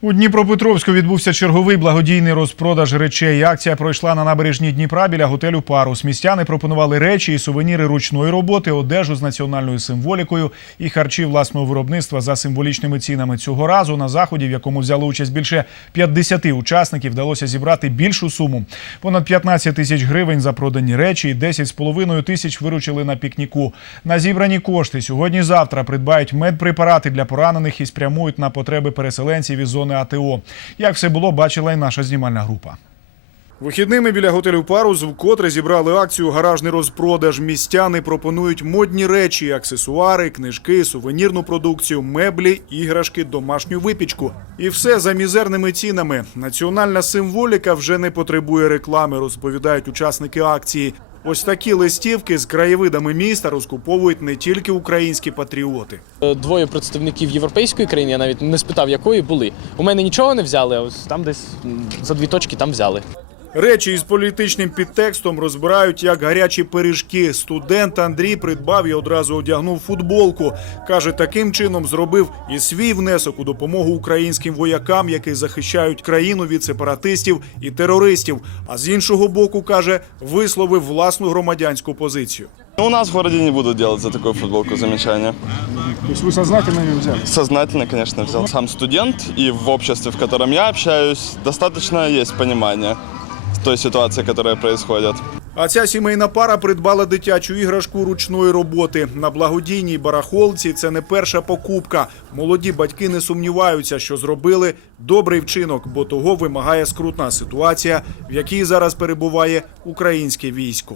У Дніпропетровську відбувся черговий благодійний розпродаж речей. Акція пройшла на набережні Дніпра біля готелю Парус. Містяни пропонували речі і сувеніри ручної роботи, одежу з національною символікою і харчі власного виробництва за символічними цінами. Цього разу на заході, в якому взяли участь більше 50 учасників, вдалося зібрати більшу суму. Понад 15 тисяч гривень за продані речі і 10,5 тисяч виручили на пікніку. На зібрані кошти сьогодні-завтра придбають медпрепарати для поранених і спрямують на потреби переселенців із зони АТО. Як все було, бачила й наша знімальна група. Вихідними біля готелю Парус вкотре зібрали акцію Гаражний розпродаж. Містяни пропонують модні речі, аксесуари, книжки, сувенірну продукцію, меблі, іграшки, домашню випічку. І все за мізерними цінами. Національна символіка вже не потребує реклами, розповідають учасники акції. Ось такі листівки з краєвидами міста розкуповують не тільки українські патріоти. Е, Двоє представників європейської країни, я навіть не спитав, якої були. У мене нічого не взяли, а ось там десь за дві точки там взяли. Речі із політичним підтекстом розбирають як гарячі пиріжки. Студент Андрій придбав і одразу одягнув футболку. Каже, таким чином зробив і свій внесок у допомогу українським воякам, які захищають країну від сепаратистів і терористів. А з іншого боку, каже, висловив власну громадянську позицію. Ну, У нас в городе не будут делать за такую футболку замечания. Тобто ви сознательно її взяли? Сознательно, конечно, взял. Сам студент, и в обществе, в котором я общаюсь, достаточно есть понимание той ситуации, которая происходит. А ця сімейна пара придбала дитячу іграшку ручної роботи. На благодійній барахолці це не перша покупка. Молоді батьки не сумніваються, що зробили добрий вчинок, бо того вимагає скрутна ситуація, в якій зараз перебуває українське військо.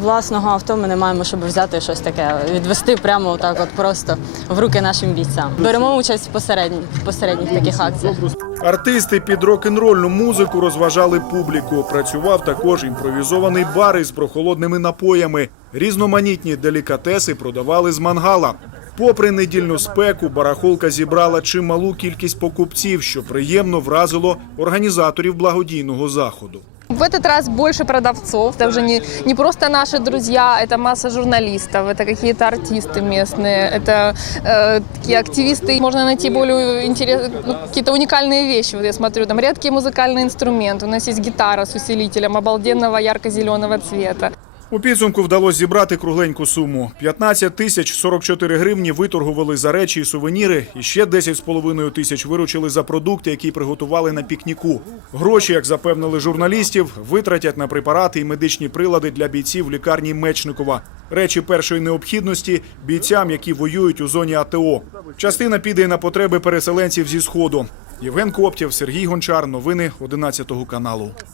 Власного авто ми не маємо, щоб взяти щось таке, відвести прямо так, от просто в руки нашим бійцям. Беремо участь в посередніх, посередніх таких акціях. Артисти під рок-н-рольну музику розважали публіку. Працював також імпровізований бар із прохолодними напоями. Різноманітні делікатеси продавали з мангала. Попри недільну спеку, барахолка зібрала чималу кількість покупців, що приємно вразило організаторів благодійного заходу. В этот раз больше продавцов. Это уже не, не просто наши друзья, это масса журналистов, это какие-то артисты местные, это э, такие активисты. Можно найти более интерес, ну, какие-то уникальные вещи. Вот я смотрю, там редкие музыкальные инструменты. У нас есть гитара с усилителем обалденного ярко-зеленого цвета. У підсумку вдалося зібрати кругленьку суму. 15 тисяч 44 гривні виторгували за речі і сувеніри, і ще 10,5 тисяч виручили за продукти, які приготували на пікніку. Гроші, як запевнили журналістів, витратять на препарати і медичні прилади для бійців лікарні Мечникова. Речі першої необхідності бійцям, які воюють у зоні АТО. Частина піде на потреби переселенців зі сходу. Євген Коптєв, Сергій Гончар. Новини 11 каналу.